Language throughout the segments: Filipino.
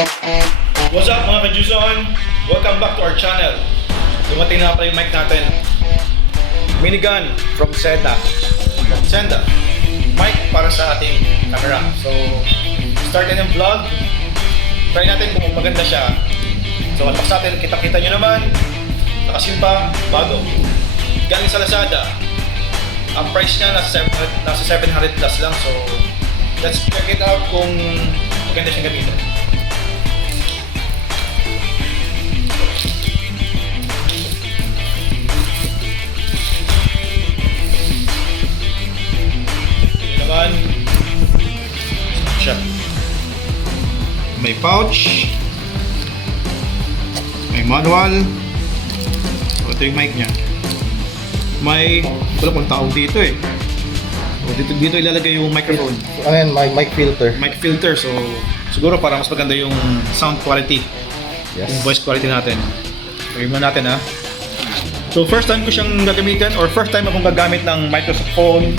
What's up mga ka-Juson? Welcome back to our channel. Dumating na pala yung mic natin. Minigun from Senda. Mic para sa ating camera. So, start na yung vlog. Try natin kung maganda siya. So, unbox natin. Kita-kita nyo naman. Nakasimpa, bago. Galing sa Lazada. Ang price niya nasa 700 plus lang. So, let's check it out kung maganda siyang gamitin. Siya. May pouch, may manual. Ito yung mic niya. May wala pang tawag dito eh. Dito ilalagay yung microphone. Ano yan? Mic filter. Mic filter. So siguro para mas maganda yung sound quality. Yes. Yung voice quality natin. Try mo natin ha. So first time ko siyang gagamitin or first time akong gagamit ng microphone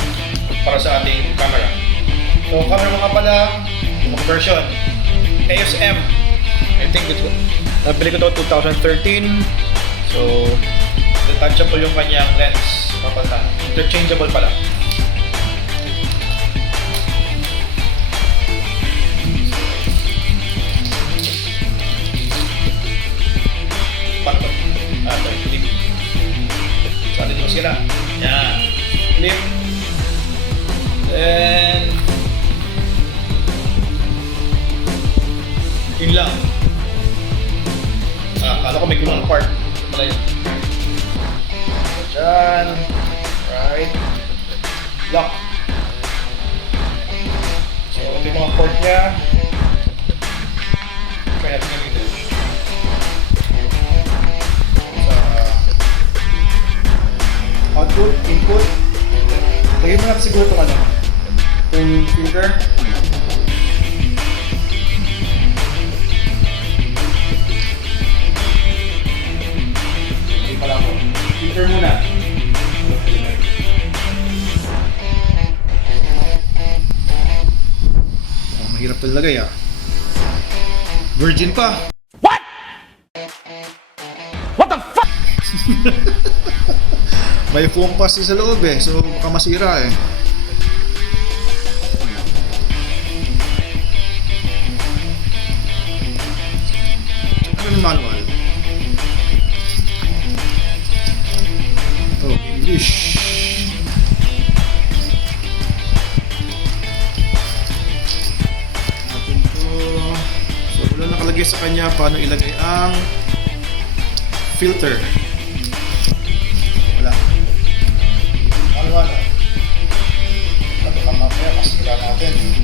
para sa ating camera. So, camera mo nga pala, yung mga version, ASM. I think ito, nabili ko ito 2013. So, detachable yung kanyang lens. Papalitan. Interchangeable pala. Pato. Ito, clip. Saan dito sila? Yan. Clip. Then, yun lang. Kala ko may gulong part. Pala yun. Diyan. Right. Lock. So, ito yung mga port niya. Kaya natin gamitin. Output, input. Lagay mo natin siguro itong ano. Yung filter. Hindi pala ako. Filter muna. Oh, mahirap talagay ah. Virgin pa. What? What the fuck? May foam pass sa loob eh. So baka masira eh. Manual. Oh, English. Natin to. So, wala nakalagay sa kanya paano ilagay ang filter. Wala. Manual. Baka mamaya masira natin.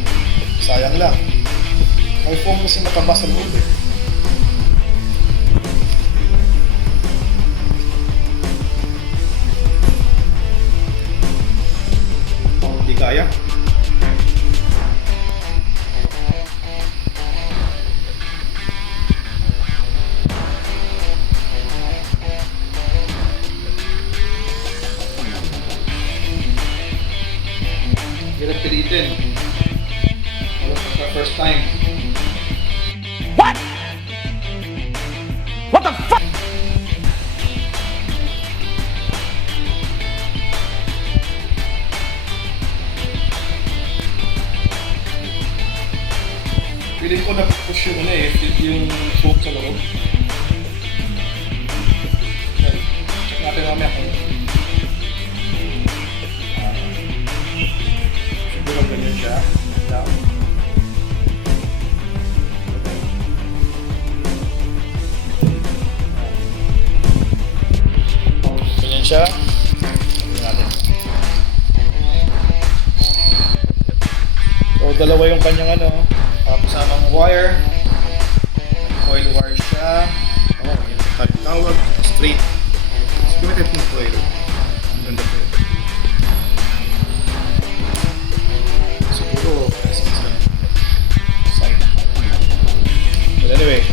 Sayang lang. May foam kasi matabas sa loob eh. Kaya. Hirap pilitin. First time. What? What the fuck? Piling ko na-push yung ano eh, yung foam sa loob. Check natin mamaya kung siguro ganyan siya. Down. Ganyan siya. Tignan natin. So dalawa yung kanyang ano. Kasamang wire, coil wire siya. Oh, yung tawag, straight. So, gamitin yung coil. Ang ganda po. Siguro, sa side. But anyway,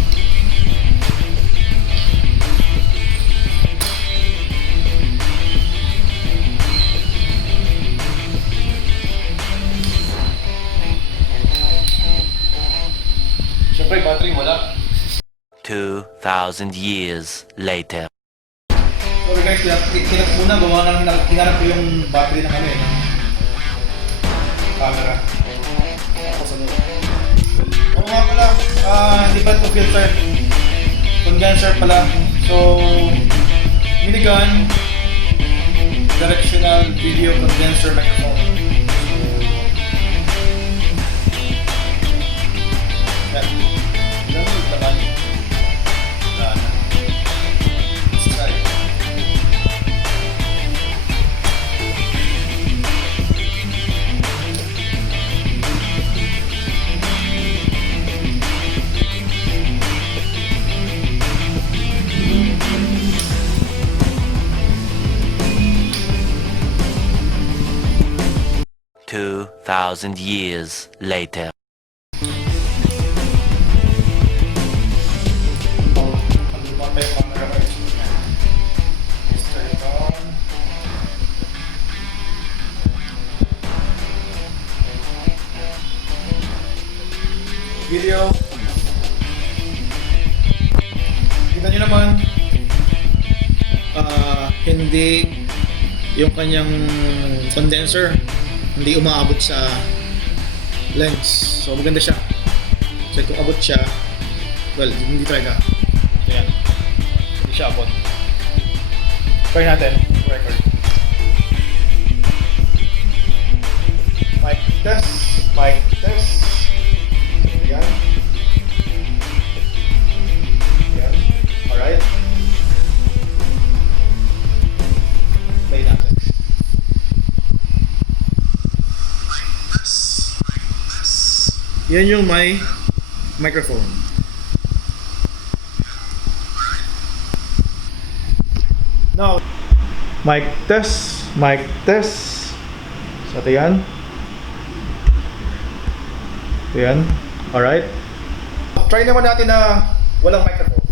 Siyempre, battery wala. 2,000 years later. Sorry guys, kinap muna, gawa na hinarap ko yung battery ng ano eh. Camera. Tapos ano. Oo nga pala, hindi ba ito filter? Condenser pala. So, Minigun directional video condenser microphone. Yan. Ilan yung laman? Yan. Let's try. Two 2,000 years later. Video. Kita nyo naman, hindi yung kanyang condenser hindi umaabot sa lens. So maganda siya. So kung abot siya, well, hindi talaga. Ayan. Hindi siya abot. Try natin. Record. Mic test. Mic test. Ayan. Ayan. Alright. Play natin. Yan yung may microphone. Now, mic test, mic test. So, ito yan. Ito yan. Alright. Try naman natin na walang microphone.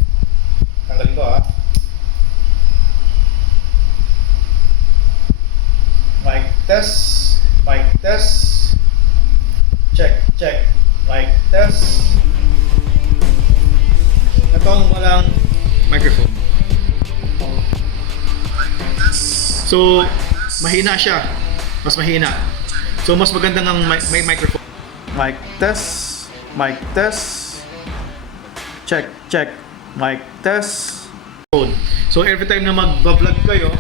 Tanggalin ko ha. Mic test, mic test. Check, check. Mic test. Ito ang walang microphone. So, mahina siya. Mas mahina. So, mas maganda ng may microphone. Mic test. Mic test. Check, check. Mic test. So, every time na mag-vlog kayo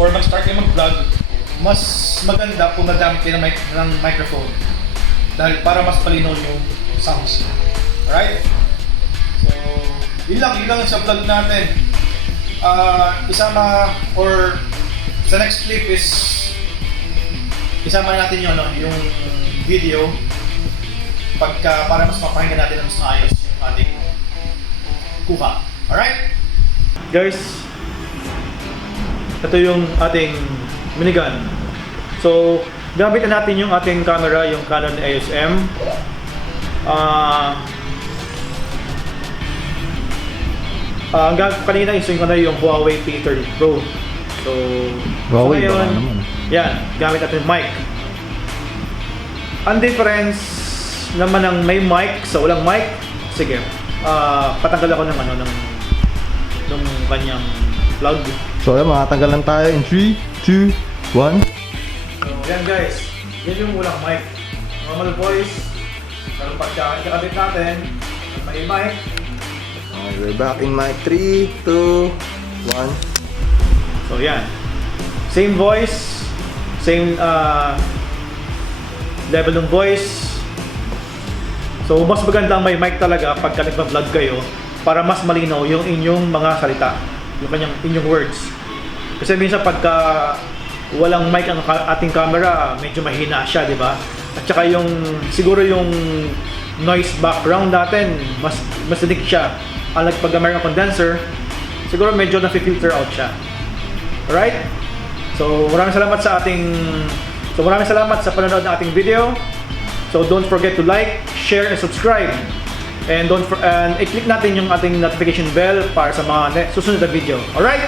or mag-start kayo mag-vlog, mas maganda kung nagamit kayo ng microphone. Dahil para mas palinaw yung sounds. Alright? So, yun lang sa vlog natin. Isama or sa next clip is isama natin yung video para mas mapakinggan natin ng mas maayos yung ating kuha. Alright? Guys, ito yung ating minigun. So, gamit na natin yung ating camera, yung Canon EOS M. Kanina ising ko na yung Huawei P30 Pro. So, Huawei so ba ngayon, naman? yan, gamit natin mic. Ang difference naman ng may mic sa walang mic, sige, patanggal ako ng kanyang plug. So ayan, makatanggal lang tayo in 3, 2, 1. So, yan guys, yan yung walang mic. Normal voice, pero pagka ikakabit natin, may mic. Okay, we're back in mic 3, 2, 1. So yan, same voice, same level ng voice. So mas maganda ang may mic talaga pagka nagpa-vlog kayo para mas malinaw yung inyong mga salita, yung inyong words. Kasi minsan pagka walang mic ang ating camera, medyo mahina siya, di ba? At saka siguro yung noise background natin, mas dinig siya. Unlike pag mayroong condenser, siguro medyo na-filter out siya. Alright? So maraming salamat sa panonood ng ating video. So don't forget to like, share, and subscribe. And i-click natin yung ating notification bell para sa mga susunod na video. Alright?